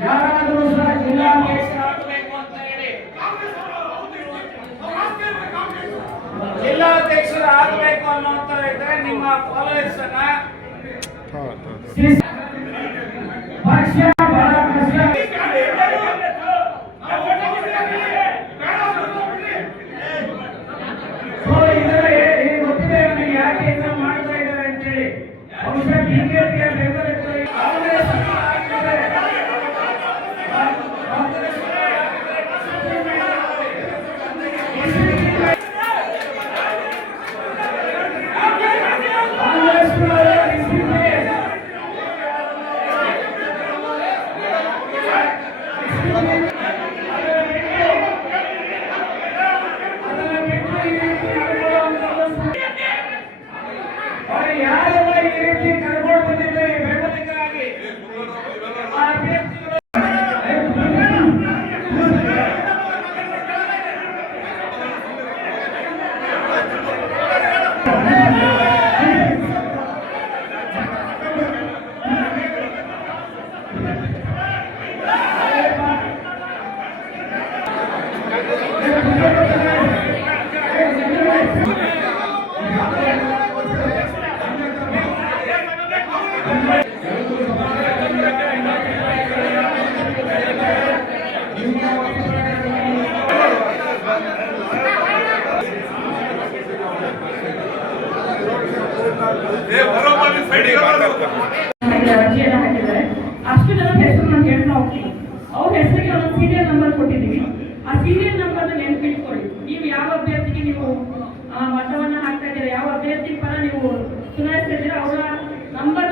ಯಾರಾದರೂ ಸಹ ಜಿಲ್ಲಾಧ್ಯಕ್ಷರಾಗಬೇಕು ಅಂತ ಹೇಳಿ ಜಿಲ್ಲಾಧ್ಯಕ್ಷರಾಗಬೇಕು ಅನ್ನೋಂತ ಇದ್ರೆ ನಿಮ್ಮ ಫಾಲೋವರ್ಸ್ ಅನ್ನ ಪಕ್ಷ ಬಹಳ ಕಷ್ಟ. ಗೊತ್ತಿದೆ ನನಗೆ ಯಾಕೆ ಇದನ್ನ ಮಾಡ್ತಾ ಇದ್ದಾರೆ ಅಂತೇಳಿ. ಬಹುಶಃ ಬಿಜೆಪಿಯ ಬೆಂಬಲ ಯಾರೆಲ್ಲ ಈ ರೀತಿ ಕರ್ಕೊಂಡು ಬಂದಿದ್ದಾರೆ ಬೆಂಬಲಿಗರಾಗಿ ಆ ಅಭ್ಯರ್ಥಿಗಳು ಅರ್ಜಿಯನ್ನು ಹಾಕಿದ್ದಾರೆ. ಅಷ್ಟು ಜನ ಹೆಸರು ನಾನು ಹೇಳ್ತಾ ಹೋಗ್ತೀನಿ. ಅವ್ರ ಹೆಸರಿಗೆ ಒಂದು ಸೀರಿಯಲ್ ನಂಬರ್ ಕೊಟ್ಟಿದ್ದೀವಿ. ಆ ಸೀರಿಯಲ್ ನಂಬರ್ ನೆನಪಿಟ್ಕೊಳ್ಳಿ. ನೀವು ಯಾವ ಅಭ್ಯರ್ಥಿಗೆ ನೀವು ಮತವನ್ನ ಹಾಕ್ತಾ ಇದ್ದೀರಾ, ಯಾವ ಅಭ್ಯರ್ಥಿ ಪರ ನೀವು ಚುನಾಯಿಸ್ತಾ ಇದ್ದೀರಾ, ಅವರ ನಂಬರ್